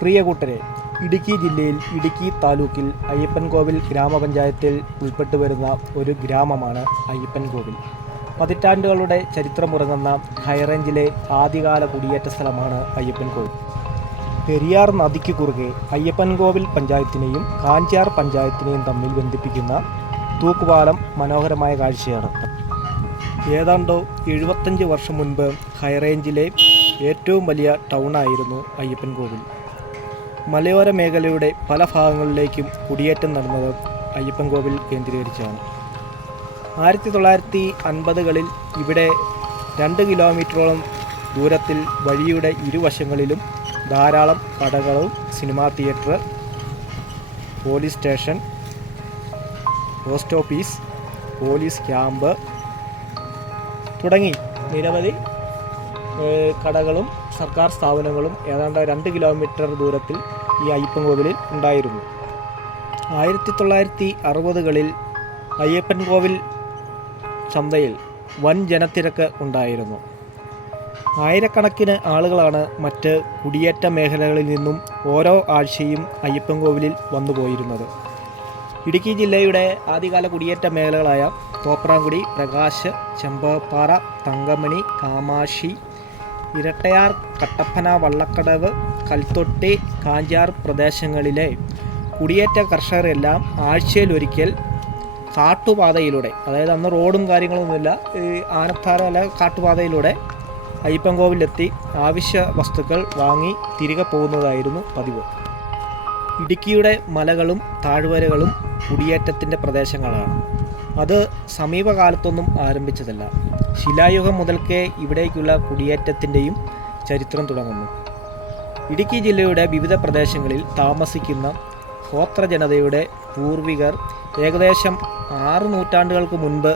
പ്രിയ കൂട്ടരെ, ഇടുക്കി ജില്ലയിൽ ഇടുക്കി താലൂക്കിൽ അയ്യപ്പൻകോവിൽ ഗ്രാമപഞ്ചായത്തിൽ ഉൾപ്പെട്ടു വരുന്ന ഒരു ഗ്രാമമാണ് അയ്യപ്പൻകോവിൽ. പതിറ്റാണ്ടുകളുടെ ചരിത്രമുറങ്ങുന്ന ഹൈറേഞ്ചിലെ ആദ്യകാല കുടിയേറ്റ സ്ഥലമാണ് അയ്യപ്പൻകോവിൽ. പെരിയാർ നദിക്ക് കുറുകെ അയ്യപ്പൻകോവിൽ പഞ്ചായത്തിനെയും കാഞ്ചാർ പഞ്ചായത്തിനെയും തമ്മിൽ ബന്ധിപ്പിക്കുന്ന തൂക്കുപാലം മനോഹരമായ കാഴ്ചയാണ്. ഏതാണ്ട് 75 വർഷം മുൻപ് ഹൈറേഞ്ചിലെ ഏറ്റവും വലിയ ടൗണായിരുന്നു അയ്യപ്പൻകോവിൽ. മലയോര മേഖലയുടെ പല ഭാഗങ്ങളിലേക്കും കുടിയേറ്റം നടന്നത് അയ്യപ്പൻകോവിൽ കേന്ദ്രീകരിച്ചാണ്. 1950കളിൽ ഇവിടെ 2 കിലോമീറ്ററോളം ദൂരത്തിൽ വഴിയുടെ ഇരുവശങ്ങളിലും ധാരാളം കടകളും cinema theatre, police station, post office, police camp തുടങ്ങി നിരവധി കടകളും സർക്കാർ സ്ഥാപനങ്ങളും ഏതാണ്ട് 2 കിലോമീറ്റർ ദൂരത്തിൽ ഈ അയ്യപ്പൻകോവിലിൽ ഉണ്ടായിരുന്നു. 1960കളിൽ അയ്യപ്പൻകോവിൽ ചന്തയിൽ വൻ ജനത്തിരക്ക് ഉണ്ടായിരുന്നു. ആയിരക്കണക്കിന് ആളുകളാണ് മറ്റ് കുടിയേറ്റ മേഖലകളിൽ നിന്നും ഓരോ ആഴ്ചയും അയ്യപ്പൻകോവിലിൽ വന്നുപോയിരുന്നത്. ഇടുക്കി ജില്ലയുടെ ആദ്യകാല കുടിയേറ്റ മേഖലകളായ തോപ്രാംകുടി, പ്രകാശ്, ചെമ്പപ്പാറ, തങ്കമണി, കാമാക്ഷി, ഇരട്ടയാർ, കട്ടപ്പന, വള്ളക്കടവ്, കൽത്തൊട്ടി, കാഞ്ചാർ പ്രദേശങ്ങളിലെ കുടിയേറ്റ കർഷകരെല്ലാം ആഴ്ചയിലൊരിക്കൽ കാട്ടുപാതയിലൂടെ, അതായത് അന്ന് റോഡും കാര്യങ്ങളൊന്നുമില്ല, ഈ ആനത്താര അല്ല കാട്ടുപാതയിലൂടെ അയ്യപ്പൻകോവിലെത്തി ആവശ്യ വസ്തുക്കൾ വാങ്ങി തിരികെ പോകുന്നതായിരുന്നു പതിവ്. ഇടുക്കിയുടെ മലകളും താഴ്വരകളും കുടിയേറ്റത്തിൻ്റെ പ്രദേശങ്ങളാണ്. അത് സമീപകാലത്തൊന്നും ആരംഭിച്ചതല്ല. ശിലായുഗം മുതൽക്കേ ഇവിടേക്കുള്ള കുടിയേറ്റത്തിൻ്റെയും ചരിത്രം തുടങ്ങുന്നു. ഇടുക്കി ജില്ലയുടെ വിവിധ പ്രദേശങ്ങളിൽ താമസിക്കുന്ന ഗോത്ര ജനതയുടെ പൂർവികർ ഏകദേശം 6 നൂറ്റാണ്ടുകൾക്ക് മുൻപ്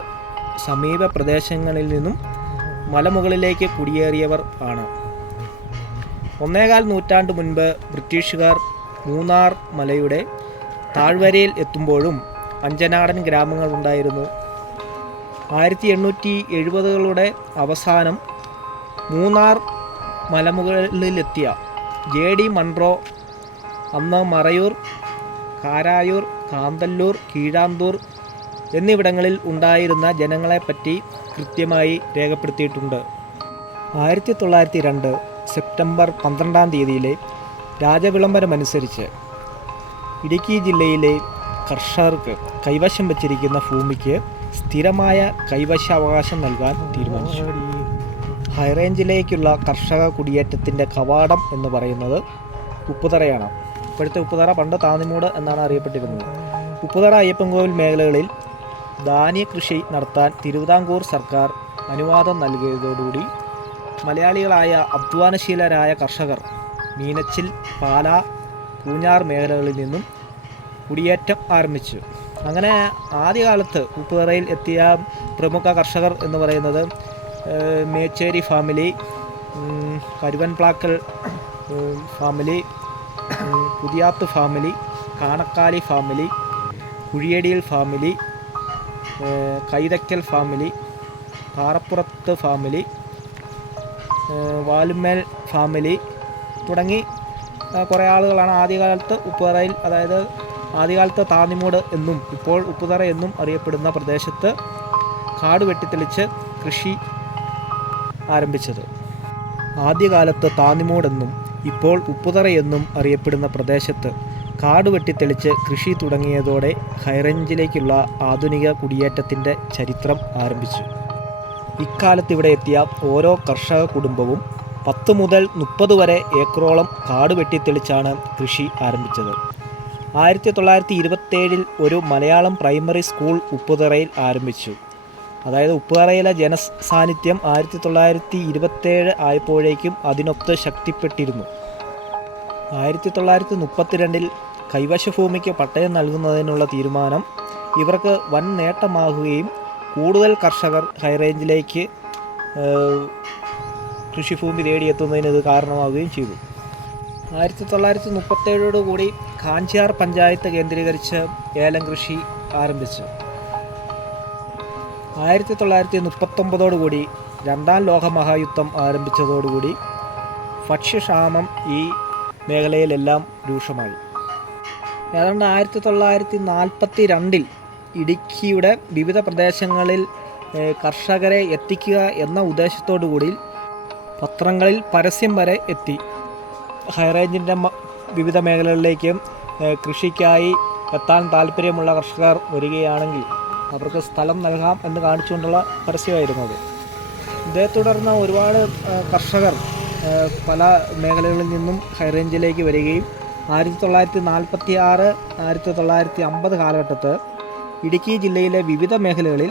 സമീപ പ്രദേശങ്ങളിൽ നിന്നും മലമുകളിലേക്ക് കുടിയേറിയവർ ആണ്. 1.25 നൂറ്റാണ്ട് മുൻപ് ബ്രിട്ടീഷുകാർ മൂന്നാർ മലയുടെ താഴ്വരയിൽ എത്തുമ്പോഴും അഞ്ചനാടൻ ഗ്രാമങ്ങളുണ്ടായിരുന്നു. 1870കളുടെ അവസാനം മൂന്നാർ മലമുകളിലെത്തിയ JD മൺറോ അന്ന് മറയൂർ, കാരായൂർ, കാന്തല്ലൂർ, കീഴാന്തൂർ എന്നിവിടങ്ങളിൽ ഉണ്ടായിരുന്ന ജനങ്ങളെപ്പറ്റി കൃത്യമായി രേഖപ്പെടുത്തിയിട്ടുണ്ട്. 1902 സെപ്റ്റംബർ 12-ാം തീയതിയിലെ രാജവിളംബരമനുസരിച്ച് ഇടുക്കി ജില്ലയിലെ കർഷകർക്ക് കൈവശം വച്ചിരിക്കുന്ന ഭൂമിക്ക് സ്ഥിരമായ കൈവശാവകാശം നൽകാൻ തീരുമാനിച്ചു. ഹൈറേഞ്ചിലേക്കുള്ള കർഷക കുടിയേറ്റത്തിൻ്റെ കവാടം എന്ന് പറയുന്നത് ഉപ്പുതറയാണ്. ഇപ്പോഴത്തെ ഉപ്പുതറ പണ്ട് താന്നിമൂട് എന്നാണ് അറിയപ്പെട്ടിരുന്നത്. ഉപ്പുതറ അയ്യപ്പൻകോവിൽ മേഖലകളിൽ ധാന്യകൃഷി നടത്താൻ തിരുവിതാംകൂർ സർക്കാർ അനുവാദം നൽകിയതോടുകൂടി മലയാളികളായ അധ്വാനശീലരായ കർഷകർ മീനച്ചിൽ, പാല, പൂഞ്ഞാർ മേഖലകളിൽ നിന്നും കുടിയേറ്റം ആരംഭിച്ചു. അങ്ങനെ ആദ്യകാലത്ത് ഉപ്പുതറയിൽ എത്തിയ പ്രമുഖ കർഷകർ എന്ന് പറയുന്നത് Mecheri family, Karuvanplakkal family, Puthiyath family, Kanakkali family, Kuzhiyadiyil family, Kaithakkal family, Parappurath family, Valumel family തുടങ്ങി കുറേ ആളുകളാണ് ആദ്യകാലത്ത് ഉപ്പുതറയിൽ, അതായത് ആദ്യകാലത്ത് താന്നിമൂട് എന്നും ഇപ്പോൾ ഉപ്പുതറ എന്നും അറിയപ്പെടുന്ന പ്രദേശത്ത് കാട് വെട്ടിത്തെളിച്ച് കൃഷി ആരംഭിച്ചത്. ആദ്യകാലത്ത് താന്നിമൂടെന്നും ഇപ്പോൾ ഉപ്പുതറ എന്നും അറിയപ്പെടുന്ന പ്രദേശത്ത് കാട് വെട്ടിത്തെളിച്ച് കൃഷി തുടങ്ങിയതോടെ ഹൈറേഞ്ചിലേക്കുള്ള ആധുനിക കുടിയേറ്റത്തിൻ്റെ ചരിത്രം ആരംഭിച്ചു. ഇക്കാലത്ത് ഇവിടെ എത്തിയ ഓരോ കർഷക കുടുംബവും 10 മുതൽ 30 വരെ ഏക്കറോളം കാട് വെട്ടിത്തെളിച്ചാണ് കൃഷി ആരംഭിച്ചത്. 1927 ഒരു മലയാളം പ്രൈമറി സ്കൂൾ ഉപ്പുതറയിൽ ആരംഭിച്ചു. അതായത് ഉപ്പുതറയിലെ ജനസാന്നിധ്യം 1927 ആയപ്പോഴേക്കും അതിനൊത്ത് ശക്തിപ്പെട്ടിരുന്നു. 1932 കൈവശഭൂമിക്ക് പട്ടയം നൽകുന്നതിനുള്ള തീരുമാനം ഇവർക്ക് വൻ നേട്ടമാകുകയും കൂടുതൽ കർഷകർ ഹൈറേഞ്ചിലേക്ക് കൃഷിഭൂമി തേടിയെത്തുന്നതിന് ഇത് കാരണമാവുകയും ചെയ്തു. 1937 കാഞ്ചാർ പഞ്ചായത്ത് കേന്ദ്രീകരിച്ച് ഏലം കൃഷി ആരംഭിച്ചു. 1939 രണ്ടാം ലോകമഹായുദ്ധം ആരംഭിച്ചതോടുകൂടി ഭക്ഷ്യക്ഷാമം ഈ മേഖലയിലെല്ലാം രൂക്ഷമായി. ഏതാണ്ട് 1942 ഇടുക്കിയുടെ വിവിധ പ്രദേശങ്ങളിൽ കർഷകരെ എത്തിക്കുക എന്ന ഉദ്ദേശത്തോടു കൂടി പത്രങ്ങളിൽ പരസ്യം വരെ എത്തി. ഹൈറേഞ്ചിൻ്റെ വിവിധ മേഖലകളിലേക്കും കൃഷിക്കായി എത്താൻ താല്പര്യമുള്ള കർഷകർ വരികയാണെങ്കിൽ അവർക്ക് സ്ഥലം നൽകാം എന്ന് കാണിച്ചുകൊണ്ടുള്ള പരസ്യമായിരുന്നത്. ഇതേ തുടർന്ന് ഒരുപാട് കർഷകർ പല മേഖലകളിൽ നിന്നും ഹൈറേഞ്ചിലേക്ക് വരികയും 1946, 1950 കാലഘട്ടത്ത് ഇടുക്കി ജില്ലയിലെ വിവിധ മേഖലകളിൽ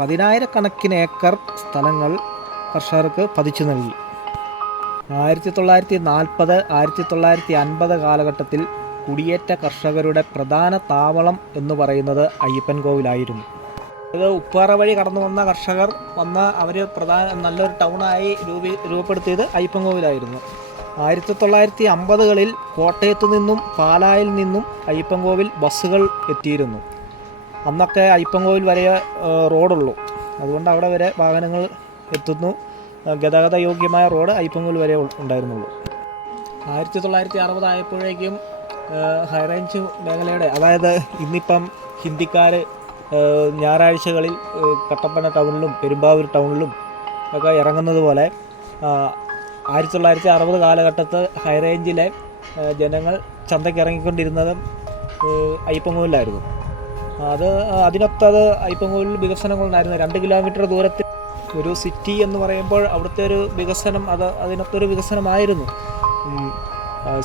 10,000-കണക്കിന് ഏക്കർ സ്ഥലങ്ങൾ കർഷകർക്ക് പതിച്ചു നൽകി. 1940, 1950 കാലഘട്ടത്തിൽ കുടിയേറ്റ കർഷകരുടെ പ്രധാന താവളം എന്ന് പറയുന്നത് അയ്യപ്പൻകോവിലായിരുന്നു. ഇത് ഉപ്പാറ വഴി കടന്നു വന്ന കർഷകർ അവർ നല്ലൊരു ടൗണായി രൂപപ്പെടുത്തിയത് അയ്യപ്പൻകോവിലായിരുന്നു. 1950കളിൽ കോട്ടയത്തു നിന്നും പാലായിൽ നിന്നും അയ്യപ്പൻകോവിൽ ബസ്സുകൾ എത്തിയിരുന്നു. അന്നൊക്കെ അയ്യപ്പൻകോവിൽ വരെ റോഡുള്ളൂ, അതുകൊണ്ട് അവിടെ വരെ വാഹനങ്ങൾ എത്തുന്നു. ഗതാഗത യോഗ്യമായ റോഡ് അയ്യപ്പൻകോവിൽ വരെ ഉണ്ടായിരുന്നുള്ളൂ. 1960 ആയപ്പോഴേക്കും ഹൈറേഞ്ച് മേഖലയുടെ, അതായത് ഇന്നിപ്പം ഹിന്ദിക്കാർ ഞായറാഴ്ചകളിൽ കട്ടപ്പന ടൗണിലും പെരുമ്പാവൂർ ടൗണിലും ഒക്കെ ഇറങ്ങുന്നത് പോലെ 1960 കാലഘട്ടത്ത് ഹൈറേഞ്ചിലെ ജനങ്ങൾ ചന്തയ്ക്ക് ഇറങ്ങിക്കൊണ്ടിരുന്നത് അയ്യപ്പൻകോവിലായിരുന്നു. അതിനൊത്തത് അയ്യപ്പൻകോവിൽ വികസനങ്ങളുണ്ടായിരുന്നു. 2 കിലോമീറ്റർ ദൂരത്തിൽ ഒരു സിറ്റി എന്ന് പറയുമ്പോൾ അവിടുത്തെ ഒരു വികസനം അതിനൊത്തൊരു വികസനമായിരുന്നു.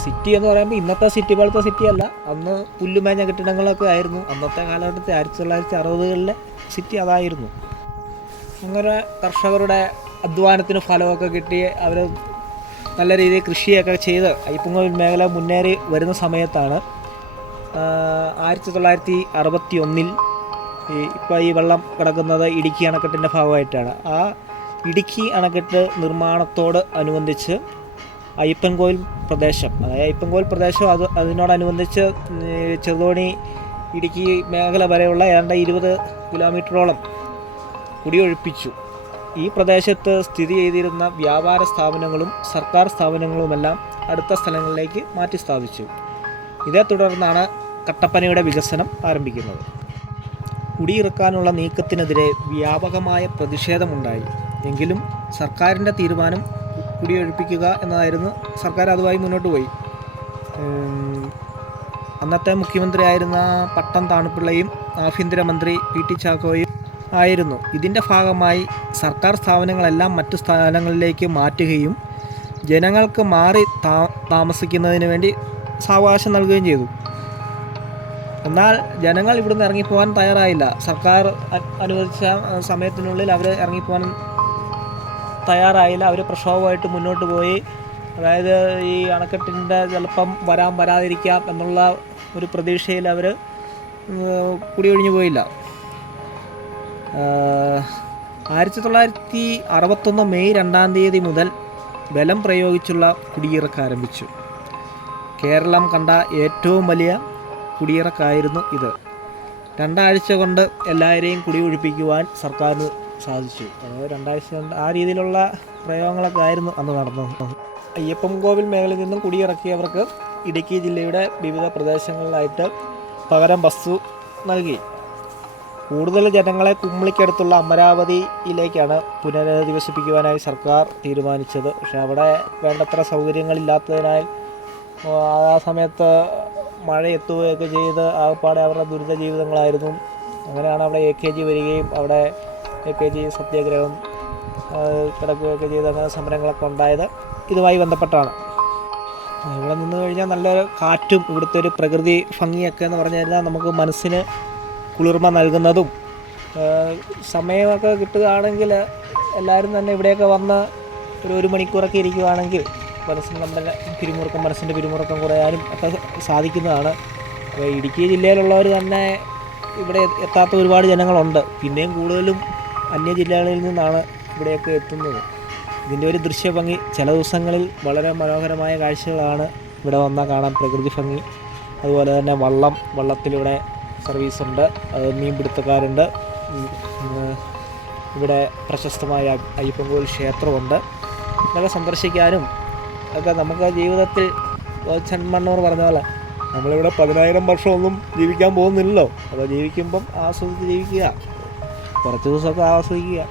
സിറ്റി എന്ന് പറയുമ്പോൾ ഇന്നത്തെ സിറ്റി പോലത്തെ സിറ്റിയല്ല, അന്ന് പുല്ലുമേഞ്ഞ കെട്ടിടങ്ങളൊക്കെ ആയിരുന്നു. അന്നത്തെ കാലഘട്ടത്തിൽ 1960കളിലെ സിറ്റി അതായിരുന്നു. അങ്ങനെ കർഷകരുടെ അധ്വാനത്തിന് ഫലമൊക്കെ കിട്ടി അവർ നല്ല രീതിയിൽ കൃഷിയൊക്കെ ചെയ്ത് അയ്യപ്പൻകോവിൽ മേഖല മുന്നേറി വരുന്ന സമയത്താണ് 1961 ഇപ്പോൾ ഈ വെള്ളം കിടക്കുന്നത് ഇടുക്കി അണക്കെട്ടിൻ്റെ ഭാഗമായിട്ടാണ്. ആ ഇടുക്കി അണക്കെട്ട് നിർമ്മാണത്തോട് അനുബന്ധിച്ച് അയ്യപ്പൻകോവിൽ പ്രദേശം, അതായത് അയ്യപ്പൻകോവിൽ പ്രദേശം അതിനോടനുബന്ധിച്ച് ചെറുതോണി ഇടുക്കി മേഖല വരെയുള്ള ഏതാണ്ട് 20 കിലോമീറ്ററോളം കുടിയൊഴിപ്പിച്ചു. ഈ പ്രദേശത്ത് സ്ഥിതി ചെയ്തിരുന്ന വ്യാപാര സ്ഥാപനങ്ങളും സർക്കാർ സ്ഥാപനങ്ങളുമെല്ലാം അടുത്ത സ്ഥലങ്ങളിലേക്ക് മാറ്റി സ്ഥാപിച്ചു. ഇതേ തുടർന്നാണ് കട്ടപ്പനയുടെ വികസനം ആരംഭിക്കുന്നത്. കുടിയിറക്കാനുള്ള നീക്കത്തിനെതിരെ വ്യാപകമായ പ്രതിഷേധമുണ്ടായി. എങ്കിലും സർക്കാരിൻ്റെ തീരുമാനം കുടിയൊഴിപ്പിക്കുക എന്നതായിരുന്നു. സർക്കാർ അതുമായി മുന്നോട്ട് പോയി. അന്നത്തെ മുഖ്യമന്ത്രിയായിരുന്ന പട്ടം താണുപിള്ളയും ആഭ്യന്തരമന്ത്രി പി.ടി. ചാക്കോയും ആയിരുന്നു. ഇതിൻ്റെ ഭാഗമായി സർക്കാർ സ്ഥാപനങ്ങളെല്ലാം മറ്റു സ്ഥലങ്ങളിലേക്ക് മാറ്റുകയും ജനങ്ങൾക്ക് മാറി താമസിക്കുന്നതിന് വേണ്ടി സാവകാശം നൽകുകയും ചെയ്തു. എന്നാൽ ജനങ്ങൾ ഇവിടുന്ന് ഇറങ്ങിപ്പോകാൻ തയ്യാറായില്ല. സർക്കാർ അനുവദിച്ച സമയത്തിനുള്ളിൽ അവർ ഇറങ്ങിപ്പോകാൻ തയ്യാറായില്ല. അവർ പ്രക്ഷോഭമായിട്ട് മുന്നോട്ട് പോയി. അതായത് ഈ അണക്കെട്ടിൻ്റെ ചിലപ്പം വരാതിരിക്കാം എന്നുള്ള ഒരു പ്രതീക്ഷയിൽ അവർ കുടിയൊഴിഞ്ഞു പോയില്ല. 1961 മെയ് 2-ാം തീയതി മുതൽ ബലം പ്രയോഗിച്ചുള്ള കുടിയിറക്കം ആരംഭിച്ചു. കേരളം കണ്ട ഏറ്റവും വലിയ കുടിയിറക്കായിരുന്നു ഇത്. 2 ആഴ്ച കൊണ്ട് എല്ലാവരെയും കുടിയൊഴിപ്പിക്കുവാൻ സർക്കാരിന് സാധിച്ചു. അതായത് 2 ആഴ്ച കൊണ്ട് ആ രീതിയിലുള്ള പ്രയോഗങ്ങളൊക്കെ ആയിരുന്നു അന്ന് നടന്നത്. അയ്യപ്പൻകോവിൽ മേഖലയിൽ നിന്നും കുടിയിറക്കിയവർക്ക് ഇടുക്കി ജില്ലയുടെ വിവിധ പ്രദേശങ്ങളിലായിട്ട് പകരം ബസ് നൽകി. കൂടുതൽ ജനങ്ങളെ കുമ്മിളിക്കടുത്തുള്ള അമരാവതിയിലേക്കാണ് പുനരധിവസിപ്പിക്കുവാനായി സർക്കാർ തീരുമാനിച്ചത്. പക്ഷേ അവിടെ വേണ്ടത്ര സൗകര്യങ്ങളില്ലാത്തതിനാൽ ആ സമയത്ത് മഴ എത്തുകയൊക്കെ ചെയ്ത് ആകപ്പാടെ അവരുടെ ദുരിത ജീവിതങ്ങളായിരുന്നു. അങ്ങനെയാണ് അവിടെ AKG വരികയും അവിടെ AKG സത്യാഗ്രഹം കിടക്കുകയൊക്കെ ചെയ്ത് അങ്ങനെ സമരങ്ങളൊക്കെ ഉണ്ടായത് ഇതുമായി ബന്ധപ്പെട്ടാണ്. ഇവിടെ നിന്ന് കഴിഞ്ഞാൽ നല്ലൊരു കാറ്റും ഇവിടുത്തെ ഒരു പ്രകൃതി ഭംഗിയൊക്കെ എന്ന് പറഞ്ഞു കഴിഞ്ഞാൽ നമുക്ക് മനസ്സിന് കുളിർമ നൽകുന്നതും, സമയമൊക്കെ കിട്ടുകയാണെങ്കിൽ എല്ലാവരും തന്നെ ഇവിടെയൊക്കെ വന്ന് ഒരു മണിക്കൂറൊക്കെ ഇരിക്കുകയാണെങ്കിൽ മനസ്സിൻ്റെ പിരിമുറുക്കം കുറയാനും ഒക്കെ സാധിക്കുന്നതാണ്. ഇടുക്കി ജില്ലയിലുള്ളവർ തന്നെ ഇവിടെ എത്താത്ത ഒരുപാട് ജനങ്ങളുണ്ട്. പിന്നെയും കൂടുതലും അന്യ ജില്ലകളിൽ നിന്നാണ് ഇവിടെയൊക്കെ എത്തുന്നത്. ഇതിൻ്റെ ഒരു ദൃശ്യഭംഗി ചില ദിവസങ്ങളിൽ വളരെ മനോഹരമായ കാഴ്ചകളാണ് ഇവിടെ വന്നാൽ കാണാൻ. പ്രകൃതി ഭംഗി, അതുപോലെ തന്നെ വള്ളത്തിലൂടെ സർവീസുണ്ട്, മീൻപിടുത്തക്കാരുണ്ട്. ഇവിടെ പ്രശസ്തമായ അയ്യപ്പൻകോവിൽ ക്ഷേത്രമുണ്ട്. ഇതൊക്കെ സന്ദർശിക്കാനും ഒക്കെ നമുക്ക് ജീവിതത്തിൽ ചെന്മണ്ണൂർ പറഞ്ഞ പോലെ നമ്മളിവിടെ 10,000 വർഷമൊന്നും ജീവിക്കാൻ പോകുന്നില്ലല്ലോ. അപ്പോൾ ജീവിക്കുമ്പം ആസ്വദിച്ച് ജീവിക്കുക, കുറച്ച് ദിവസമൊക്കെ ആസ്വദിക്കുക,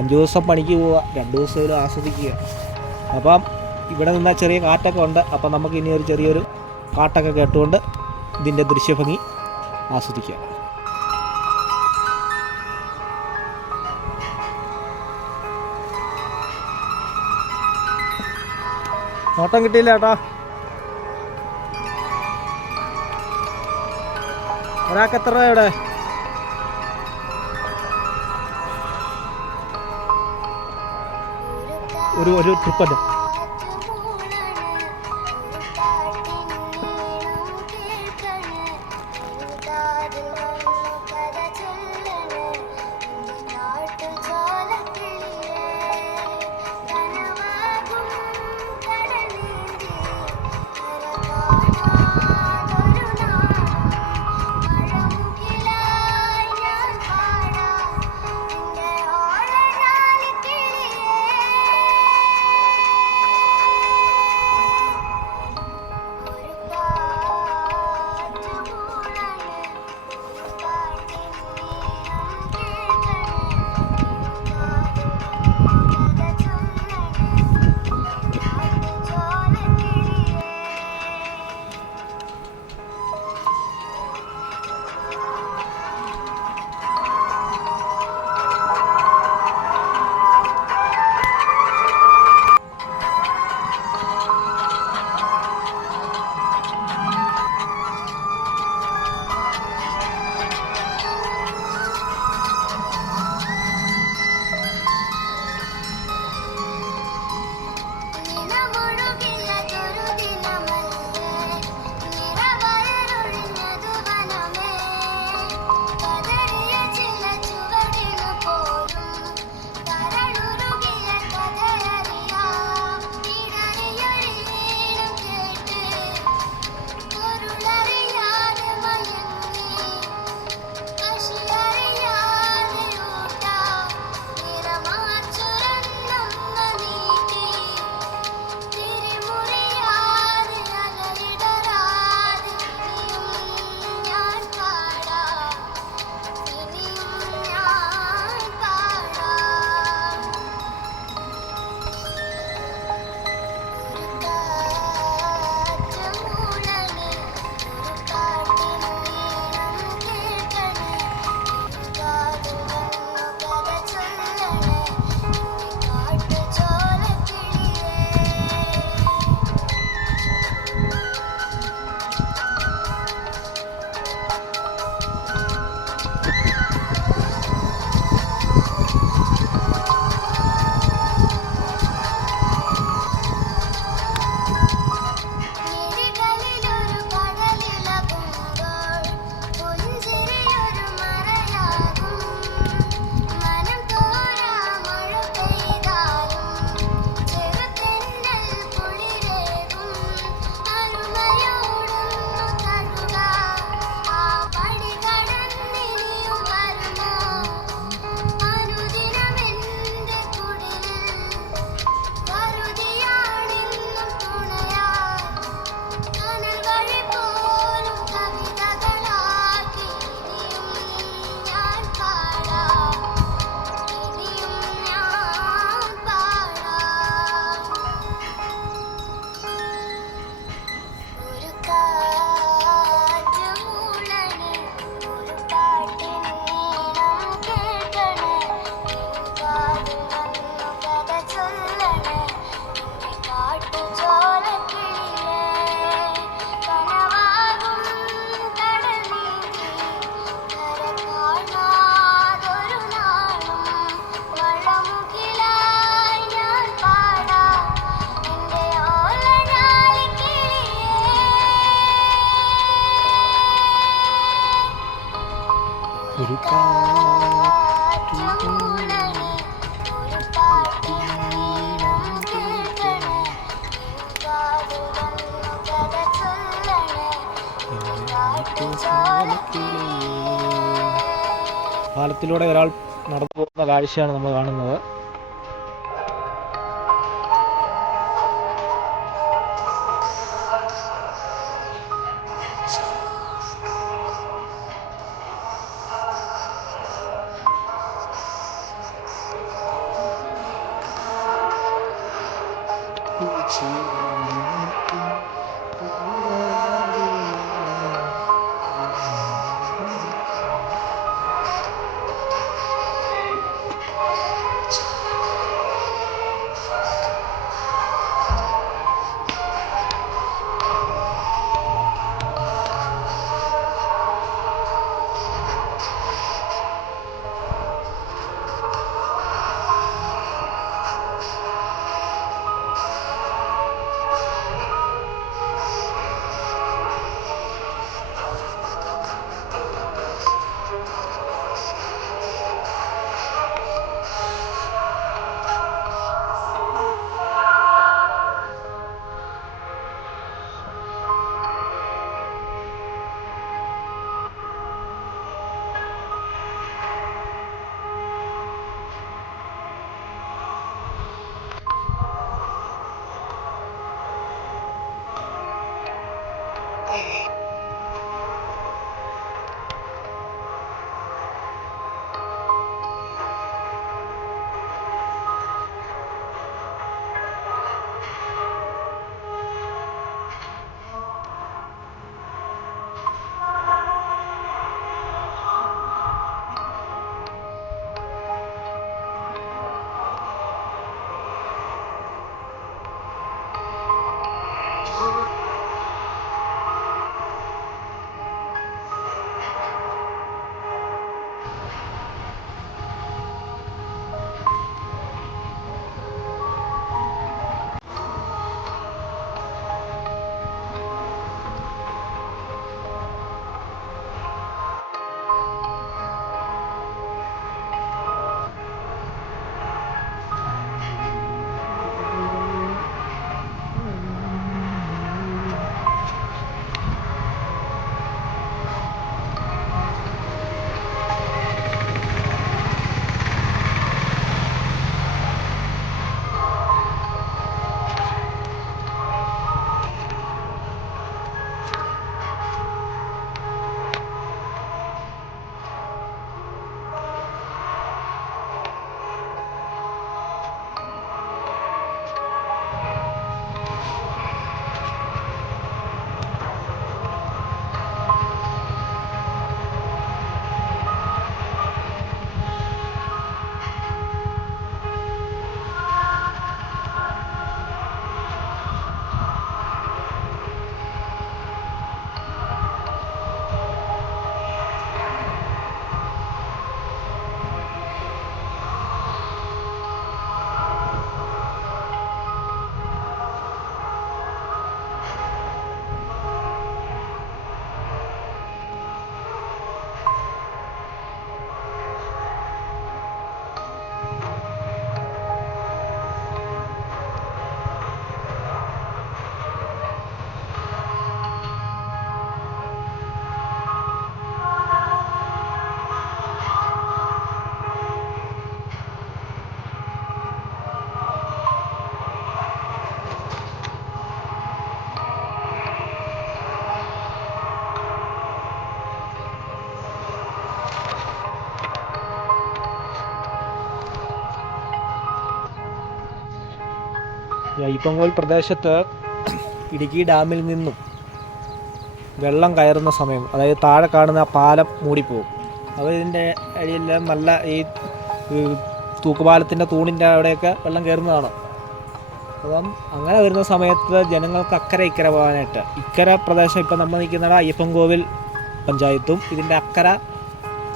5 ദിവസം പണിക്ക് പോവുക, 2 ദിവസമെങ്കിലും ആസ്വദിക്കുക. അപ്പം ഇവിടെ നിന്നാൽ ചെറിയ കാറ്റൊക്കെ ഉണ്ട്. അപ്പം നമുക്ക് ഇനി ഒരു ചെറിയൊരു കാട്ടൊക്കെ കേട്ടുകൊണ്ട് ഇതിൻ്റെ ദൃശ്യഭംഗി ആസ്വദിക്കുക. നോട്ടം കിട്ടിയില്ല ചേട്ടാ. ഒരാൾക്ക് എത്ര രൂപ ഇവിടെ? ഒരു ട്രിപ്പല്ല. ഒരു പാലത്തിലൂടെ ഒരാൾ നടന്നു പോകുന്ന കാഴ്ചയാണ് നമ്മൾ കാണുന്നത്. അയ്യപ്പൻകോവിൽ പ്രദേശത്ത് ഇടുക്കി ഡാമിൽ നിന്നും വെള്ളം കയറുന്ന സമയം, അതായത് താഴെ കാണുന്ന ആ പാലം മൂടിപ്പോകും. അപ്പോൾ ഇതിൻ്റെ അടിയെല്ലാം നല്ല ഈ തൂക്കുപാലത്തിൻ്റെ തൂണിൻ്റെ അവിടെയൊക്കെ വെള്ളം കയറുന്നതാണ്. അപ്പം അങ്ങനെ വരുന്ന സമയത്ത് ജനങ്ങൾക്ക് അക്കരെ ഇക്കരെ പോകാനായിട്ട്, ഇക്കര പ്രദേശം ഇപ്പം നമ്മൾ നിൽക്കുന്നത് അയ്യപ്പൻകോവിൽ പഞ്ചായത്തും ഇതിൻ്റെ അക്കര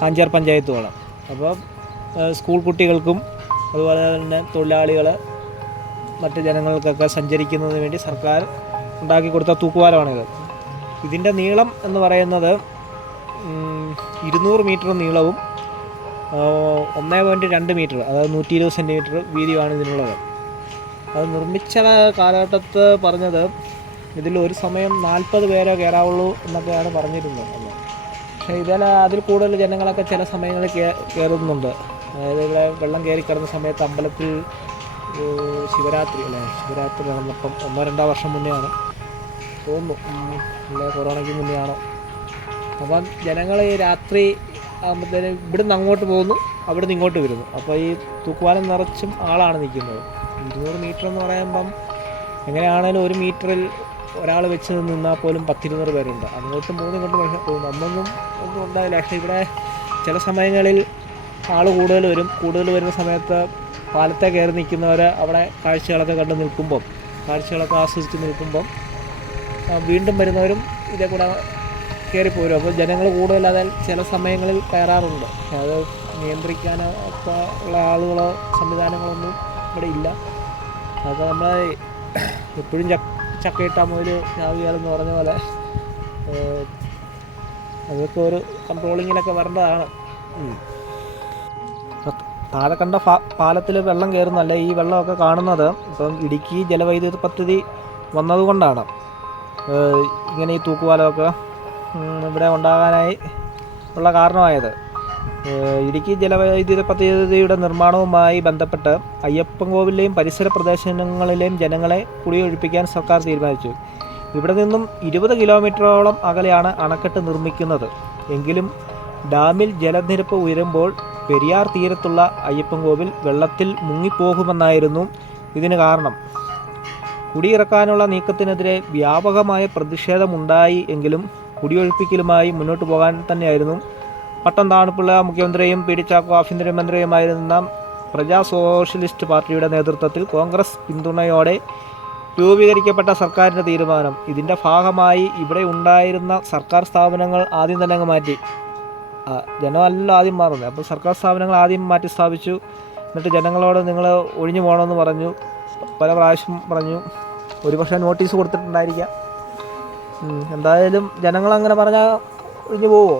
കാഞ്ചാർ പഞ്ചായത്തുമാണ്. അപ്പം സ്കൂൾ കുട്ടികൾക്കും അതുപോലെ തന്നെ തൊഴിലാളികൾ മറ്റ് ജനങ്ങൾക്കൊക്കെ സഞ്ചരിക്കുന്നതിന് വേണ്ടി സർക്കാർ ഉണ്ടാക്കി കൊടുത്ത തൂക്കുപാലമാണിത്. ഇതിൻ്റെ നീളം എന്ന് പറയുന്നത് 200 മീറ്റർ നീളവും 1.2 മീറ്റർ, അതായത് 120 സെൻറ്റിമീറ്റർ വീതിയുമാണ് ഇതിനുള്ളത്. അത് നിർമ്മിച്ച കാലഘട്ടത്ത് പറഞ്ഞത് ഇതിൽ ഒരു സമയം 40 പേരെ കയറാവുള്ളൂ എന്നൊക്കെയാണ് പറഞ്ഞിരുന്നത്. പക്ഷേ അതിൽ കൂടുതൽ ജനങ്ങളൊക്കെ ചില സമയങ്ങളിൽ കയറുന്നുണ്ട്. അതായത് ഇവിടെ വെള്ളം കയറി കിടന്ന സമയത്ത് അമ്പലത്തിൽ ശിവരാത്രി നടന്നപ്പം 1-2 വർഷം മുന്നെയാണ് തോന്നുന്നു, അല്ലെ കൊറോണയ്ക്ക് മുന്നേ ആണോ. അപ്പം ജനങ്ങൾ ഈ രാത്രി ആകുമ്പോഴത്തേനും ഇവിടുന്ന് അങ്ങോട്ട് പോകുന്നു, അവിടെ നിന്ന് ഇങ്ങോട്ട് വരുന്നു. അപ്പോൾ ഈ തൂക്കുപാലം നിറച്ചും ആളാണ് നിൽക്കുന്നത്. 200 മീറ്റർ എന്ന് പറയുമ്പം എങ്ങനെയാണേലും 1 മീറ്ററിൽ ഒരാൾ വെച്ച് നിന്നാൽ പോലും 10-20 പേരുണ്ട്. അങ്ങോട്ടും ഇങ്ങോട്ടും പോകുന്നു. അന്നൊന്നും ഒന്നും ഉണ്ടാവില്ല. പക്ഷേ ഇവിടെ ചില സമയങ്ങളിൽ ആൾ കൂടുതൽ വരുന്ന സമയത്ത് പാലത്തെ കയറി നിൽക്കുന്നവർ അവിടെ കാഴ്ചകളൊക്കെ കണ്ട് നിൽക്കുമ്പം, കാഴ്ചകളൊക്കെ ആസ്വദിച്ച് നിൽക്കുമ്പം വീണ്ടും വരുന്നവരും ഇതേ കൂടെ കയറിപ്പോരും. അപ്പോൾ ജനങ്ങൾ കൂടുതലതിൽ ചില സമയങ്ങളിൽ കയറാറുണ്ട്. അത് നിയന്ത്രിക്കാനൊക്കെ ഉള്ള ആളുകളോ സംവിധാനങ്ങളൊന്നും ഇവിടെ ഇല്ല. അതൊക്കെ നമ്മൾ എപ്പോഴും ചക്കയിട്ടാൽ മുതൽ ചാവിയാലെന്ന് പറഞ്ഞ പോലെ അതൊക്കെ ഒരു കൺട്രോളിങ്ങിലൊക്കെ വരേണ്ടതാണ്. താഴെ കണ്ട പാലത്തിൽ വെള്ളം കയറുന്നല്ല, ഈ വെള്ളമൊക്കെ കാണുന്നത് ഇപ്പം ഇടുക്കി ജലവൈദ്യുത പദ്ധതി വന്നതുകൊണ്ടാണ് ഇങ്ങനെ ഈ തൂക്കുപാലമൊക്കെ ഇവിടെ ഉണ്ടാകാനായി ഉള്ള കാരണമായത്. ഇടുക്കി ജലവൈദ്യുത പദ്ധതിയുടെ നിർമ്മാണവുമായി ബന്ധപ്പെട്ട് അയ്യപ്പൻകോവിലെയും പരിസര പ്രദേശങ്ങളിലെയും ജനങ്ങളെ കുടിയൊഴിപ്പിക്കാൻ സർക്കാർ തീരുമാനിച്ചു. ഇവിടെ നിന്നും 20 കിലോമീറ്ററോളം അകലെയാണ് അണക്കെട്ട് നിർമ്മിക്കുന്നത്. എങ്കിലും ഡാമിൽ ജലനിരപ്പ് ഉയരുമ്പോൾ പെരിയാർ തീരത്തുള്ള അയ്യപ്പൻകോവിൽ വെള്ളത്തിൽ മുങ്ങിപ്പോകുമെന്നായിരുന്നു ഇതിന് കാരണം. കുടിയിറക്കാനുള്ള നീക്കത്തിനെതിരെ വ്യാപകമായ പ്രതിഷേധമുണ്ടായി എങ്കിലും കുടിയൊഴിപ്പിക്കലുമായി മുന്നോട്ട് പോകാൻ തന്നെയായിരുന്നു പട്ടം താണുപിള്ള മുഖ്യമന്ത്രിയും പി ഡി ചാക്കോ ആഭ്യന്തരമന്ത്രിയുമായിരുന്ന പ്രജാ സോഷ്യലിസ്റ്റ് പാർട്ടിയുടെ നേതൃത്വത്തിൽ കോൺഗ്രസ് പിന്തുണയോടെ രൂപീകരിക്കപ്പെട്ട സർക്കാരിൻ്റെ തീരുമാനം. ഇതിൻ്റെ ഭാഗമായി ഇവിടെ ഉണ്ടായിരുന്ന സർക്കാർ സ്ഥാപനങ്ങൾ ആദ്യം തന്നെ അങ്ങ് മാറ്റി. ജനമല്ല ആദ്യം മാറുന്നത്. അപ്പോൾ സർക്കാർ സ്ഥാപനങ്ങൾ ആദ്യം മാറ്റി സ്ഥാപിച്ചു. എന്നിട്ട് ജനങ്ങളോട് നിങ്ങൾ ഒഴിഞ്ഞു പോകണമെന്ന് പറഞ്ഞു. പല പ്രാവശ്യം പറഞ്ഞു. ഒരുപക്ഷെ നോട്ടീസ് കൊടുത്തിട്ടുണ്ടായിരിക്കാം. എന്തായാലും ജനങ്ങളങ്ങനെ പറഞ്ഞാൽ ഒഴിഞ്ഞു പോവുമോ?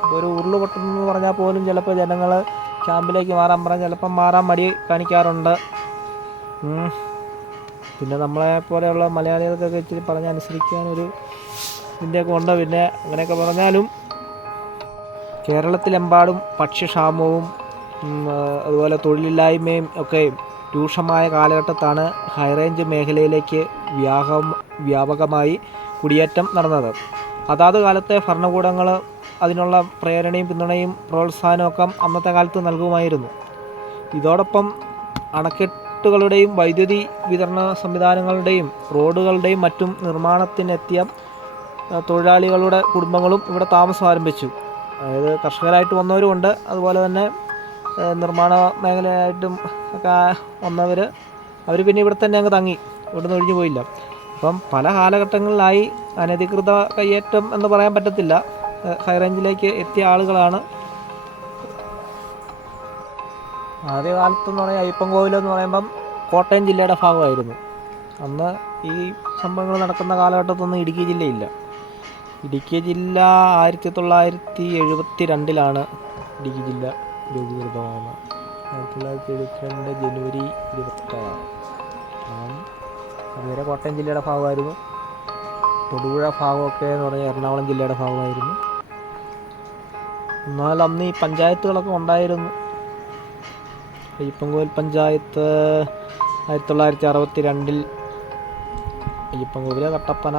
ഇപ്പോൾ ഒരു ഉരുളുപൊട്ടെന്ന് പറഞ്ഞാൽ പോലും ചിലപ്പോൾ ജനങ്ങൾ ക്യാമ്പിലേക്ക് മാറാൻ പറഞ്ഞാൽ ചിലപ്പം മാറാൻ മടി കാണിക്കാറുണ്ട്. പിന്നെ നമ്മളെ പോലെയുള്ള മലയാളികൾക്കൊക്കെ ഇച്ചിരി പറഞ്ഞനുസരിക്കാനൊരു ഇതിൻ്റെയൊക്കെ ഉണ്ട്. പിന്നെ അങ്ങനെയൊക്കെ പറഞ്ഞാലും കേരളത്തിലെമ്പാടും ഭക്ഷ്യക്ഷാമവും അതുപോലെ തൊഴിലില്ലായ്മയും ഒക്കെ രൂക്ഷമായ കാലഘട്ടത്താണ് ഹൈറേഞ്ച് മേഖലയിലേക്ക് വ്യാപകമായി കുടിയേറ്റം നടന്നത്. അതാത് കാലത്തെ ഭരണകൂടങ്ങൾ അതിനുള്ള പ്രേരണയും പിന്തുണയും പ്രോത്സാഹനമൊക്കെ അന്നത്തെ കാലത്ത് നൽകുമായിരുന്നു. ഇതോടൊപ്പം അണക്കെട്ടുകളുടെയും വൈദ്യുതി വിതരണ സംവിധാനങ്ങളുടെയും റോഡുകളുടെയും മറ്റും നിർമ്മാണത്തിനെത്തിയ തൊഴിലാളികളുടെ കുടുംബങ്ങളും ഇവിടെ താമസം ആരംഭിച്ചു. അതായത് കർഷകരായിട്ട് വന്നവരുമുണ്ട്, അതുപോലെ തന്നെ നിർമ്മാണ മേഖലയായിട്ടും ഒക്കെ വന്നവർ പിന്നെ ഇവിടെ തന്നെ അങ്ങ് തങ്ങി, ഇവിടുന്ന് ഒഴിഞ്ഞു പോയില്ല. അപ്പം പല കാലഘട്ടങ്ങളിലായി അനധികൃത കയ്യേറ്റം എന്ന് പറയാൻ പറ്റത്തില്ല, ഹൈറേഞ്ചിലേക്ക് എത്തിയ ആളുകളാണ്. ആദ്യ കാലത്തെന്ന് പറയുമ്പോൾ അയ്യപ്പൻകോവിൽ എന്ന് പറയുമ്പം കോട്ടയം ജില്ലയുടെ ഭാഗമായിരുന്നു. അന്ന് ഈ സംഭവങ്ങൾ നടക്കുന്ന കാലഘട്ടത്തൊന്നും ഇടുക്കി ജില്ലയില്ല. ഇടുക്കി ജില്ല 1972 ഇടുക്കി ജില്ല രൂപീകൃതമാകുന്നത്. 1972 ജനുവരി 26. അതുവരെ കോട്ടയം ജില്ലയുടെ ഭാഗമായിരുന്നു. തൊടുപുഴ ഭാഗമൊക്കെ എന്ന് പറഞ്ഞാൽ എറണാകുളം ജില്ലയുടെ ഭാഗമായിരുന്നു. എന്നാൽ അന്ന് ഈ പഞ്ചായത്തുകളൊക്കെ ഉണ്ടായിരുന്നു. അയ്യപ്പൻകോവിൽ പഞ്ചായത്ത് 1962 അയ്യപ്പൻകോവിൽ, കട്ടപ്പന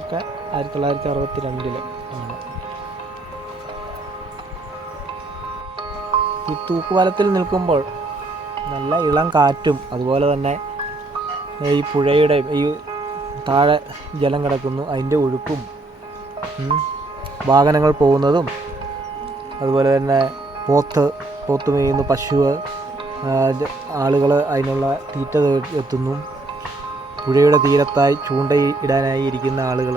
ഒക്കെ 1962 ആണ്. ഈ തൂക്കുപാലത്തിൽ നിൽക്കുമ്പോൾ നല്ല ഇളം കാറ്റും അതുപോലെ തന്നെ ഈ പുഴയുടെ ഈ താഴെ ജലം കിടക്കുന്നു, അതിൻ്റെ ഒഴുക്കും വാഹനങ്ങൾ പോകുന്നതും അതുപോലെ തന്നെ പോത്ത് മേയുന്നു, പശുവ്, ആളുകൾ അതിനുള്ള തീറ്റ എത്തുന്നു. പുഴയുടെ തീരത്തായി ചൂണ്ടയിടാനായി ഇരിക്കുന്ന ആളുകൾ,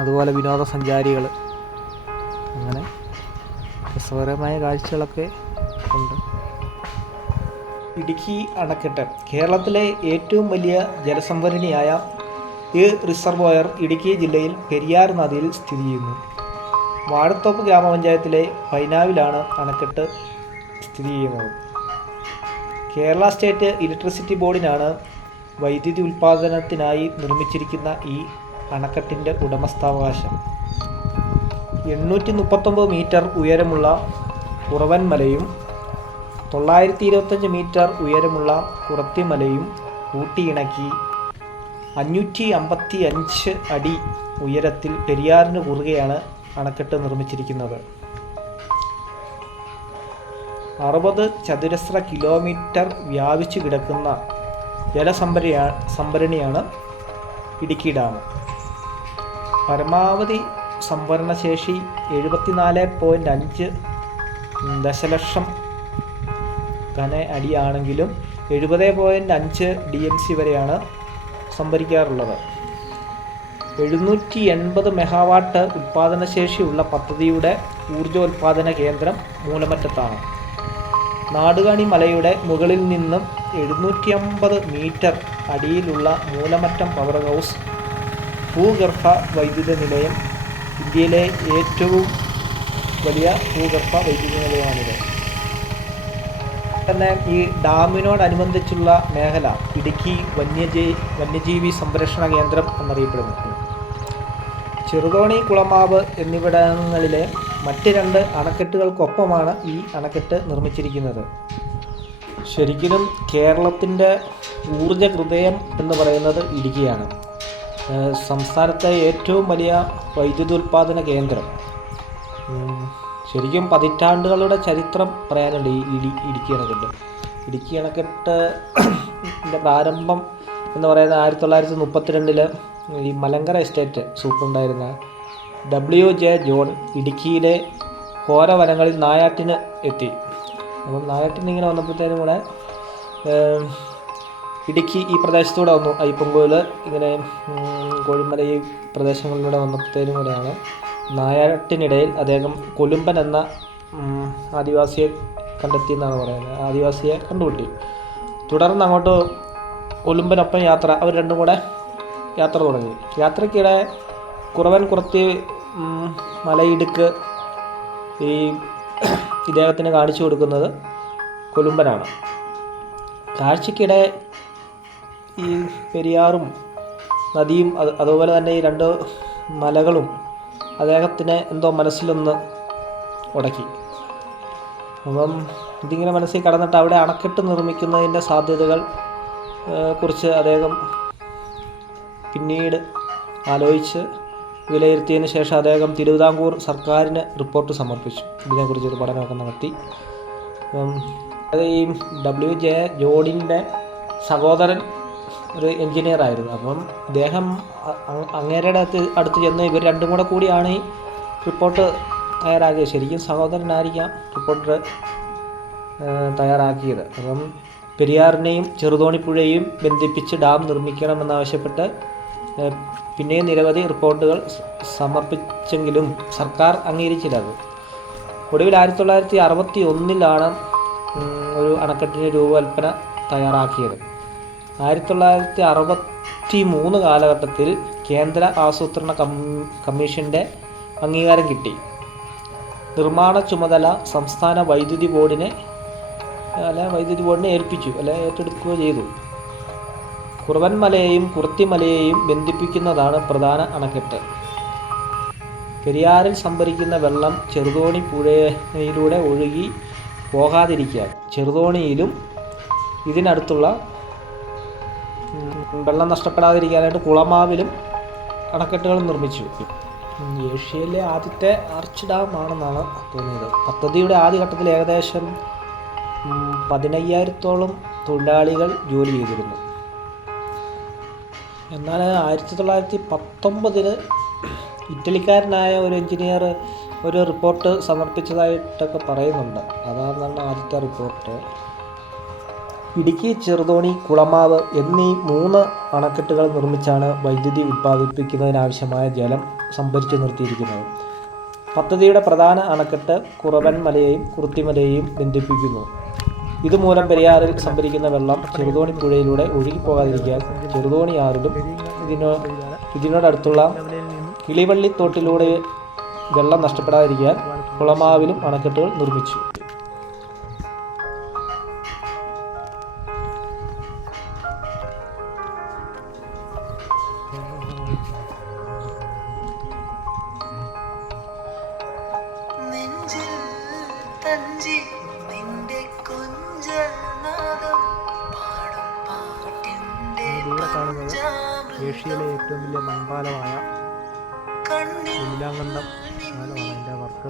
അതുപോലെ വിനോദസഞ്ചാരികൾ, അങ്ങനെ രസകരമായ കാഴ്ചകളൊക്കെ ഉണ്ട്. ഇടുക്കി അണക്കെട്ട് കേരളത്തിലെ ഏറ്റവും വലിയ ജലസംഭരണിയായ ഈ റിസർവോയർ ഇടുക്കി ജില്ലയിൽ പെരിയാർ നദിയിൽ സ്ഥിതി ചെയ്യുന്നു. വാഴത്തോപ്പ് ഗ്രാമപഞ്ചായത്തിലെ പൈനാവിലാണ് അണക്കെട്ട് സ്ഥിതി ചെയ്യുന്നത്. കേരള സ്റ്റേറ്റ് ഇലക്ട്രിസിറ്റി ബോർഡിനാണ് വൈദ്യുതി ഉൽപ്പാദനത്തിനായി നിർമ്മിച്ചിരിക്കുന്ന ഈ അണക്കെട്ടിൻ്റെ ഉടമസ്ഥാവകാശം. 839 മീറ്റർ ഉയരമുള്ള കുറവൻ മലയും 925 മീറ്റർ ഉയരമുള്ള കുറത്തിമലയും കൂട്ടിയിണക്കി 555 അടി ഉയരത്തിൽ പെരിയാറിന് കുറുകെയാണ് അണക്കെട്ട് നിർമ്മിച്ചിരിക്കുന്നത്. 60 ചതുരശ്ര കിലോമീറ്റർ വ്യാപിച്ചു കിടക്കുന്ന ജലസംഭരണിയാണ് ഇടുക്കി ഡാം. പരമാവധി സംഭരണശേഷി 74.5 ദശലക്ഷം ഘന അടിയാണെങ്കിലും 70.5 DMC വരെയാണ് സംഭരിക്കാറുള്ളത്. 780 മെഗാവാട്ട് ഉൽപ്പാദനശേഷിയുള്ള പദ്ധതിയുടെ ഊർജോൽപാദന കേന്ദ്രം മൂലമറ്റത്താണ്. നാടുകാണി മലയുടെ മുകളിൽ നിന്നും 750 മീറ്റർ അടിയിലുള്ള മൂലമറ്റം പവർ ഹൗസ് ഭൂഗർഭ വൈദ്യുത നിലയം ഇന്ത്യയിലെ ഏറ്റവും വലിയ ഭൂഗർഭ വൈദ്യുത നിലയമാണിത്. തന്നെ ഈ ഡാമിനോടനുബന്ധിച്ചുള്ള മേഖല ഇടുക്കി വന്യജീവി സംരക്ഷണ കേന്ദ്രം എന്നറിയപ്പെടുന്നു. ചെറുതോണി, കുളമാവ് എന്നിവിടങ്ങളിലെ മറ്റ് 2 അണക്കെട്ടുകൾക്കൊപ്പമാണ് ഈ അണക്കെട്ട് നിർമ്മിച്ചിരിക്കുന്നത്. ശരിക്കും കേരളത്തിൻ്റെ ഊർജ ഹൃദയം എന്ന് പറയുന്നത് ഇടുക്കിയാണ്. സംസ്ഥാനത്തെ ഏറ്റവും വലിയ വൈദ്യുതി ഉൽപ്പാദന കേന്ദ്രം. ശരിക്കും പതിറ്റാണ്ടുകളുടെ ചരിത്രം പറയാനുണ്ട് ഈ ഇടുക്കി അണക്കെട്ട്. ഇടുക്കി അണക്കെട്ടിൻ്റെ പ്രാരംഭം എന്ന് പറയുന്നത് 1932 ഈ മലങ്കര എസ്റ്റേറ്റ് സൂപ്രണ്ടായിരുന്ന WJ ജോൺ ഇടുക്കിയിലെ ഘോര വനങ്ങളിൽ നായാട്ടിന് എത്തി. അപ്പം നായാട്ടിന് ഇങ്ങനെ വന്നപ്പോഴത്തേനും കൂടെ ഇടുക്കി ഈ പ്രദേശത്തൂടെ വന്നു. അയ്യപ്പൻകോവിൽ ഇങ്ങനെ കോഴിമല ഈ പ്രദേശങ്ങളിലൂടെ വന്നപ്പോഴത്തേനും കൂടെയാണ് നായാട്ടിനിടയിൽ അദ്ദേഹം കൊലുമ്പൻ എന്ന ആദിവാസിയെ കണ്ടെത്തി എന്നാണ് പറയുന്നത്. ആദിവാസിയെ കണ്ടുപിട്ടി. തുടർന്ന് അങ്ങോട്ട് കൊലുമ്പനൊപ്പം യാത്ര, അവർ രണ്ടും കൂടെ യാത്ര തുടങ്ങി. യാത്രയ്ക്കിടെ കുറവൻ കുറത്തി മലയിടുക്ക് ഈ ഇദ്ദേഹത്തിന് കാണിച്ചു കൊടുക്കുന്നത് കൊലുമ്പനാണ്. കാഴ്ചയ്ക്കിടെ ഈ പെരിയാറും നദിയും അതുപോലെ തന്നെ ഈ രണ്ട് മലകളും അദ്ദേഹത്തിന് എന്തോ മനസ്സിലൊന്ന് ഉടക്കി. അപ്പം ഇതിങ്ങനെ മനസ്സിൽ കടന്നിട്ട് അവിടെ അണക്കെട്ട് നിർമ്മിക്കുന്നതിൻ്റെ സാധ്യതകൾ കുറിച്ച് അദ്ദേഹം പിന്നീട് ആലോചിച്ച് വിലയിരുത്തിയതിന് ശേഷം അദ്ദേഹം തിരുവിതാംകൂർ സർക്കാരിന് റിപ്പോർട്ട് സമർപ്പിച്ചു. ഇതിനെക്കുറിച്ചൊരു പഠനമൊക്കെ നടത്തി. അത് ഈ WJ ജോണിൻ്റെ സഹോദരൻ ഒരു എൻജിനീയർ ആയിരുന്നു. അപ്പം ഇദ്ദേഹം അങ്ങേരുടെ അടുത്ത് ചെന്ന് ഇവർ രണ്ടും കൂടിയാണ് ഈ റിപ്പോർട്ട് തയ്യാറാക്കിയത്. ശരിക്കും സഹോദരനായിരിക്കാം റിപ്പോർട്ട് തയ്യാറാക്കിയത്. അപ്പം പെരിയാറിനെയും ചെറുതോണിപ്പുഴയും ബന്ധിപ്പിച്ച് ഡാം നിർമ്മിക്കണമെന്നാവശ്യപ്പെട്ട് പിന്നെയും നിരവധി റിപ്പോർട്ടുകൾ സമർപ്പിച്ചെങ്കിലും സർക്കാർ അംഗീകരിച്ചില്ല അത്. ഒടുവിൽ 1961 ഒരു അണക്കെട്ടിൻ്റെ രൂപകൽപ്പന തയ്യാറാക്കിയത്. 1963 കാലഘട്ടത്തിൽ കേന്ദ്ര ആസൂത്രണ കമ്മീഷൻ്റെ അംഗീകാരം കിട്ടി. നിർമ്മാണ ചുമതല സംസ്ഥാന വൈദ്യുതി ബോർഡിനെ ഏൽപ്പിച്ചു ഏറ്റെടുക്കുകയോ ചെയ്തു. കുറവൻമലയെയും കുർത്തിമലയെയും ബന്ധിപ്പിക്കുന്നതാണ് പ്രധാന അണക്കെട്ട്. പെരിയാറിൽ സംഭരിക്കുന്ന വെള്ളം ചെറുതോണി പുഴയിലൂടെ ഒഴുകി പോകാതിരിക്കാൻ ചെറുതോണിയിലും ഇതിനടുത്തുള്ള വെള്ളം നഷ്ടപ്പെടാതിരിക്കാനായിട്ട് കുളമാവിലും അണക്കെട്ടുകൾ നിർമ്മിച്ചു. ഏഷ്യയിലെ ആദ്യത്തെ ആർച്ച് ഡാം ആണെന്നാണ് തോന്നിയത്. പദ്ധതിയുടെ ആദ്യഘട്ടത്തിൽ ഏകദേശം 15,000-ഓളം തൊഴിലാളികൾ ജോലി ചെയ്തിരുന്നു. എന്നാൽ 1919 ഇറ്റലിക്കാരനായ ഒരു എഞ്ചിനീയർ ഒരു റിപ്പോർട്ട് സമർപ്പിച്ചതായിട്ടൊക്കെ പറയുന്നുണ്ട്. അതാണ് ആദ്യത്തെ റിപ്പോർട്ട്. ഇടുക്കി, ചെറുതോണി, കുളമാവ് എന്നീ 3 അണക്കെട്ടുകൾ നിർമ്മിച്ചാണ് വൈദ്യുതി ഉൽപ്പാദിപ്പിക്കുന്നതിനാവശ്യമായ ജലം സംഭരിച്ചു നിർത്തിയിരിക്കുന്നത്. പദ്ധതിയുടെ പ്രധാന അണക്കെട്ട് കുറവൻമലയെയും കുർത്തിമലയെയും ബന്ധിപ്പിക്കുന്നു. ഇതുമൂലം പെരിയാറിൽ സംഭരിക്കുന്ന വെള്ളം ചെറുതോണി പുഴയിലൂടെ ഒഴുകിപ്പോകാതിരിക്കാൻ ചെറുതോണിയാറിലും ഇതിനോടടുത്തുള്ള കിളിവള്ളിത്തോട്ടിലൂടെ വെള്ളം നഷ്ടപ്പെടാതിരിക്കാൻ കുളമാവിലും അണക്കെട്ടുകൾ നിർമ്മിച്ചു. ദൂരെ കാണുന്നത് ഏഷ്യയിലെ ഏറ്റവും വലിയ മൺപാലമായ നീലാങ്കണ്ടം പാലമാണ്. അതിൻ്റെ വർക്ക്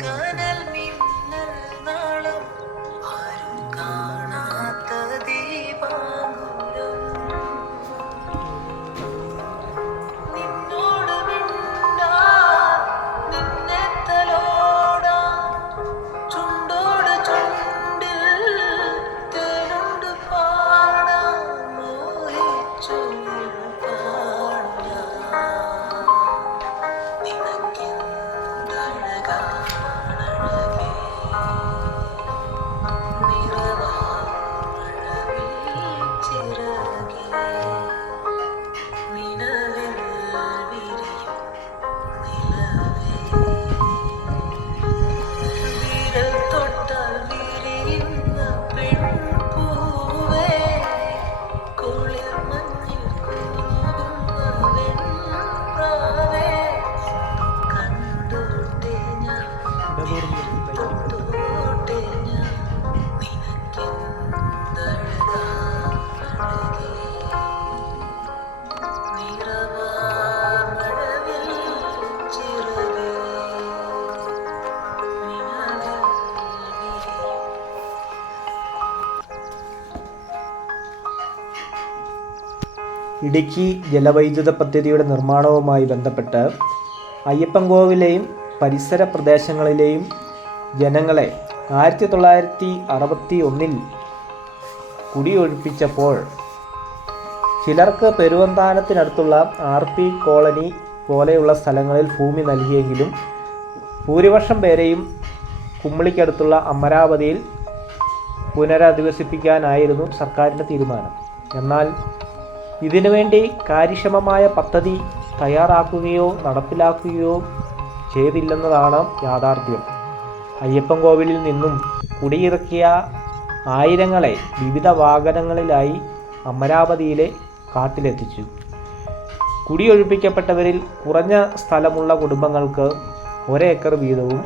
ഇടുക്കി ജലവൈദ്യുത പദ്ധതിയുടെ നിർമ്മാണവുമായി ബന്ധപ്പെട്ട് അയ്യപ്പൻകോവിലെയും പരിസര പ്രദേശങ്ങളിലെയും ജനങ്ങളെ 1961 കുടിയൊഴിപ്പിച്ചപ്പോൾ ചിലർക്ക് പെരുവന്താനത്തിനടുത്തുള്ള RP കോളനി പോലെയുള്ള സ്ഥലങ്ങളിൽ ഭൂമി നൽകിയെങ്കിലും ഭൂരിപക്ഷം പേരെയും കുമ്മിളിക്കടുത്തുള്ള അമരാവതിയിൽ പുനരധിവസിപ്പിക്കാനായിരുന്നു സർക്കാരിൻ്റെ തീരുമാനം. എന്നാൽ ഇതിനുവേണ്ടി കാര്യക്ഷമമായ പദ്ധതി തയ്യാറാക്കുകയോ നടപ്പിലാക്കുകയോ ചെയ്തില്ലെന്നതാണ് യാഥാർത്ഥ്യം. അയ്യപ്പൻകോവിലിൽ നിന്നും കുടിയിറക്കിയ ആയിരങ്ങളെ വിവിധ വാഹനങ്ങളിലായി അമരാവതിയിലെ കാട്ടിലെത്തിച്ചു. കുടിയൊഴിപ്പിക്കപ്പെട്ടവരിൽ കുറഞ്ഞ സ്ഥലമുള്ള കുടുംബങ്ങൾക്ക് 1 ഏക്കർ വീതവും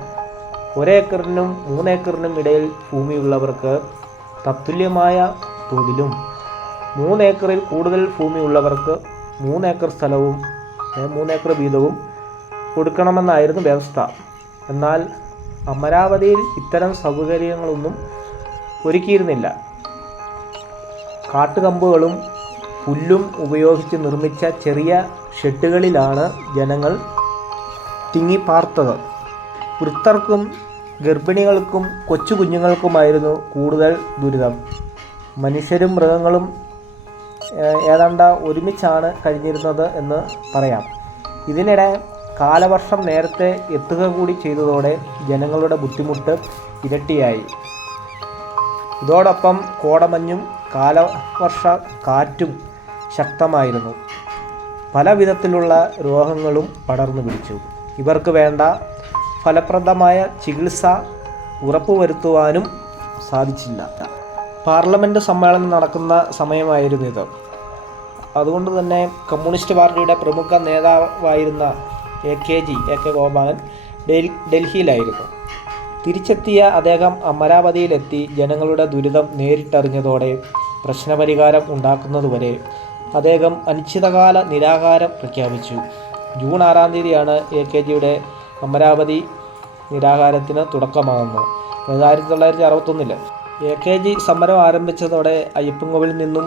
1 ഏക്കറിനും 3 ഏക്കറിനും ഇടയിൽ ഭൂമിയുള്ളവർക്ക് തത്തുല്യമായ തോതിലും 3 ഏക്കറിൽ കൂടുതൽ ഭൂമിയുള്ളവർക്ക് 3 ഏക്കർ സ്ഥലവും 3 ഏക്കർ വീതവും കൊടുക്കണമെന്നായിരുന്നു വ്യവസ്ഥ. എന്നാൽ അമരാവതിയിൽ ഇത്തരം സൗകര്യങ്ങളൊന്നും ഒരുക്കിയിരുന്നില്ല. കാട്ടുകമ്പുകളും പുല്ലും ഉപയോഗിച്ച് നിർമ്മിച്ച ചെറിയ ഷെഡുകളിലാണ് ജനങ്ങൾ തിങ്ങിപ്പാർത്തത്. വൃദ്ധർക്കും ഗർഭിണികൾക്കും കൊച്ചു കുഞ്ഞുങ്ങൾക്കുമായിരുന്നു കൂടുതൽ ദുരിതം. മനുഷ്യരും മൃഗങ്ങളും ഏതാണ്ട് ഒരുമിച്ചാണ് കഴിഞ്ഞിരുന്നത് എന്ന് പറയാം. ഇതിനിടെ കാലവർഷം നേരത്തെ എത്തുക കൂടി ചെയ്തതോടെ ജനങ്ങളുടെ ബുദ്ധിമുട്ട് ഇരട്ടിയായി. ഇതോടൊപ്പം കോടമഞ്ഞും കാലവർഷ കാറ്റും ശക്തമായിരുന്നു. പല വിധത്തിലുള്ള രോഗങ്ങളും പടർന്നു പിടിച്ചു. ഇവർക്ക് വേണ്ട ഫലപ്രദമായ ചികിത്സ ഉറപ്പുവരുത്തുവാനും സാധിച്ചില്ല. പാർലമെൻറ്റ് സമ്മേളനം നടക്കുന്ന സമയമായിരുന്നു ഇത്. അതുകൊണ്ട് തന്നെ കമ്മ്യൂണിസ്റ്റ് പാർട്ടിയുടെ പ്രമുഖ നേതാവായിരുന്ന AK ഗോപാലൻ ഡൽഹിയിലായിരുന്നു. തിരിച്ചെത്തിയ അദ്ദേഹം അമരാവതിയിലെത്തി ജനങ്ങളുടെ ദുരിതം നേരിട്ടറിഞ്ഞതോടെ പ്രശ്നപരിഹാരം ഉണ്ടാക്കുന്നതുവരെ അദ്ദേഹം അനിശ്ചിതകാല നിരാഹാരം പ്രഖ്യാപിച്ചു. ജൂൺ 6-ാം തീയതിയാണ് AKജിയുടെ അമരാവതി നിരാഹാരത്തിന് തുടക്കമാകുന്നത്. 1961 AKജി സമരം ആരംഭിച്ചതോടെ അയ്യപ്പൻകോവിലിൽ നിന്നും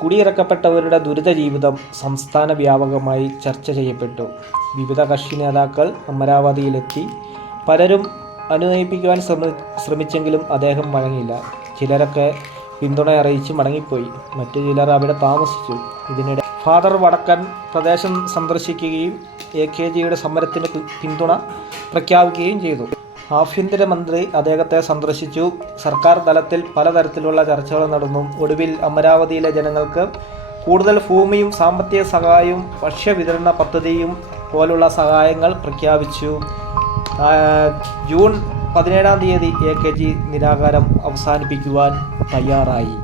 കുടിയിറക്കപ്പെട്ടവരുടെ ദുരിത ജീവിതം സംസ്ഥാന വ്യാപകമായി ചർച്ച ചെയ്യപ്പെട്ടു. വിവിധ കക്ഷി നേതാക്കൾ അമരാവതിയിലെത്തി. പലരും അനുനയിപ്പിക്കുവാൻ ശ്രമിച്ചെങ്കിലും അദ്ദേഹം വഴങ്ങിയില്ല. ചിലരൊക്കെ പിന്തുണ അറിയിച്ച് മടങ്ങിപ്പോയി. മറ്റു ചിലർ അവിടെ താമസിച്ചു. ഇതിനിടെ ഫാദർ വടക്കൻ പ്രദേശം സന്ദർശിക്കുകയും AKജിയുടെ സമരത്തിന് പിന്തുണ പ്രഖ്യാപിക്കുകയും ചെയ്തു. ആഭ്യന്തരമന്ത്രി അദ്ദേഹത്തെ സന്ദർശിച്ചു. സർക്കാർ തലത്തിൽ പലതരത്തിലുള്ള ചർച്ചകൾ നടന്നു. ഒടുവിൽ അമരാവതിയിലെ ജനങ്ങൾക്ക് കൂടുതൽ ഭൂമിയും സാമ്പത്തിക സഹായവും ഭക്ഷ്യവിതരണ പദ്ധതിയും പോലുള്ള സഹായങ്ങൾ പ്രഖ്യാപിച്ചു. ജൂൺ 17-ാം തീയതി AKജി നിരാഹാരം അവസാനിപ്പിക്കുവാൻ തയ്യാറായി.